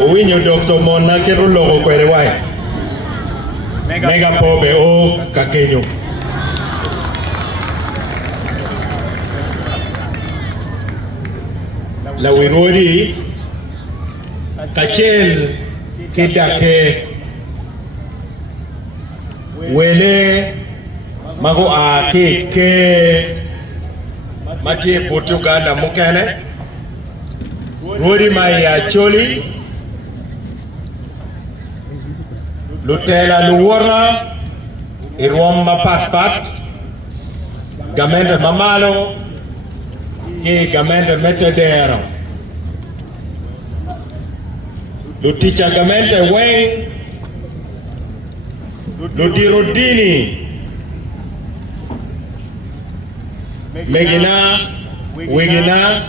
Owinyo Dr. Mona kero logo kwere wai. Mega pobe o kakenyo. La wirori kachel kidake wele mago a ke matie putu Uganda mukene Rodi mai Acholi Lutela Luwara Irwam Mapat Gamende Mamalo Ki Gamende Metedero Luticha Gamende Weng Lutirodini Megina Wegina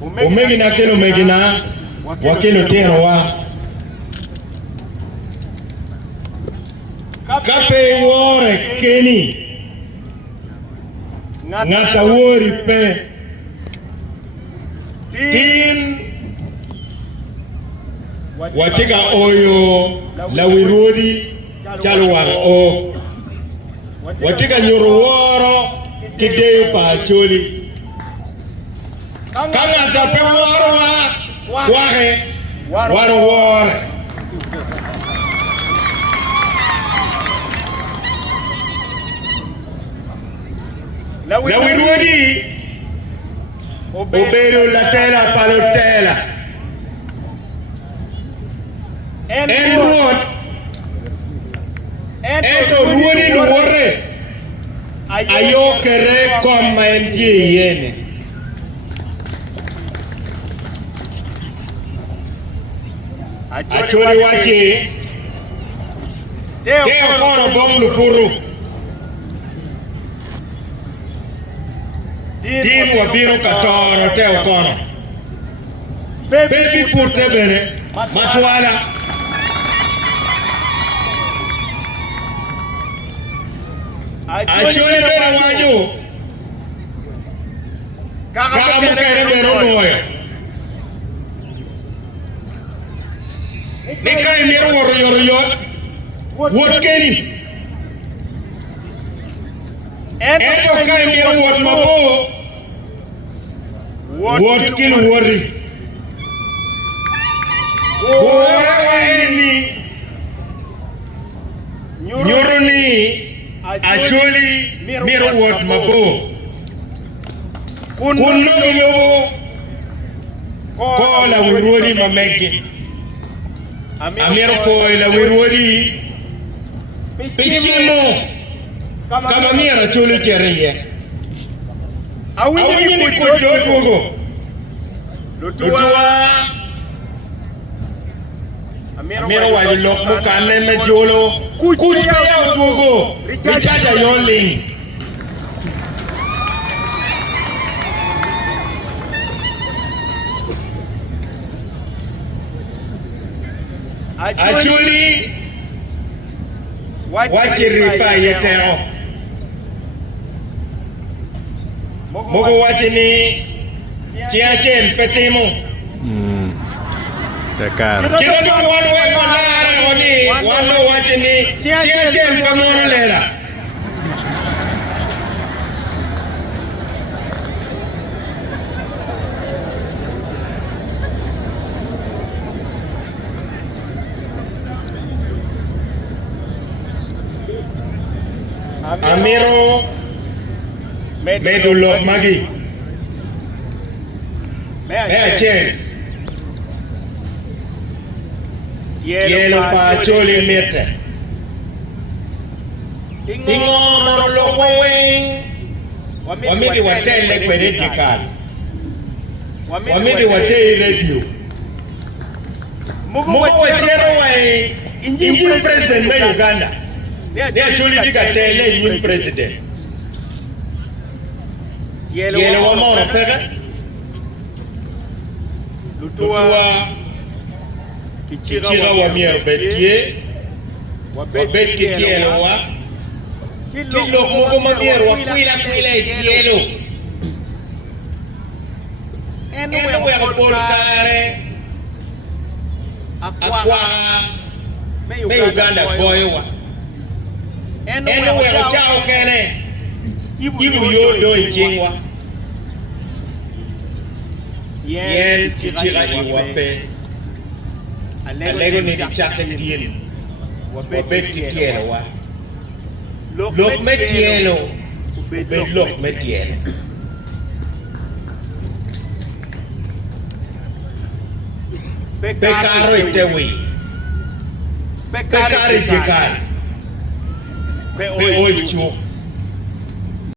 Omegina kelo Megina Wakelo teno wa Kape wore Keni Ngata wori pe Tin Watika oyo la wirodi Chaluwang o Watika nyuruworo Kideyo pa Acholi Kanga tape woro wa Wahe Waro wore La wirodi Obero la tela palotela En word Eto ruori nuore Ayo kere koma entie yene Acholi wachi Teo kono bom lupuru Tim wabiro katoro teo kono Baby purte bene Matwala Acholi bene wanyo Kaka mukere bene moya Nika imiru woro Wot keni Eto kai imiru wot mabo Wot kini wori Wori Nyuruni Acholi miru wot mabo Kunulo Kola wirwori mamegi Amiru foi la wirwori Pichimo Kama mira Acholi chereye Awini kujo tugo Lutua Amiru wali lokmu kane me jolo Kujia tugo Richaja yonling Acholi Wachiripa yeteo Mogo wachini Chiachen petimo Tekar Kino wanwe manara oni Wano wachini Chiachen kamono lela Amiro Medulo Magi Meachen Yelo pa Acholi mete Ingono lo weng Wamidi watele kwere dikali Wamidi watele radio Mugu wachero wa Injim president na Uganda They Acholi tika tele yin president Yelo wa maura pega Lutua Kichira wa mier betie Wabet kitielo wa Tilo mogo mamier wa kuila itielo Eno we kapol kare akwa me Uganda goyowa eno we chao kene ibu yodo injingwa yen tira iwape alego ni chake tien wabeti tieno wa lok metieno ubed lok metieno pecaro itewi pecari pecari pe oichu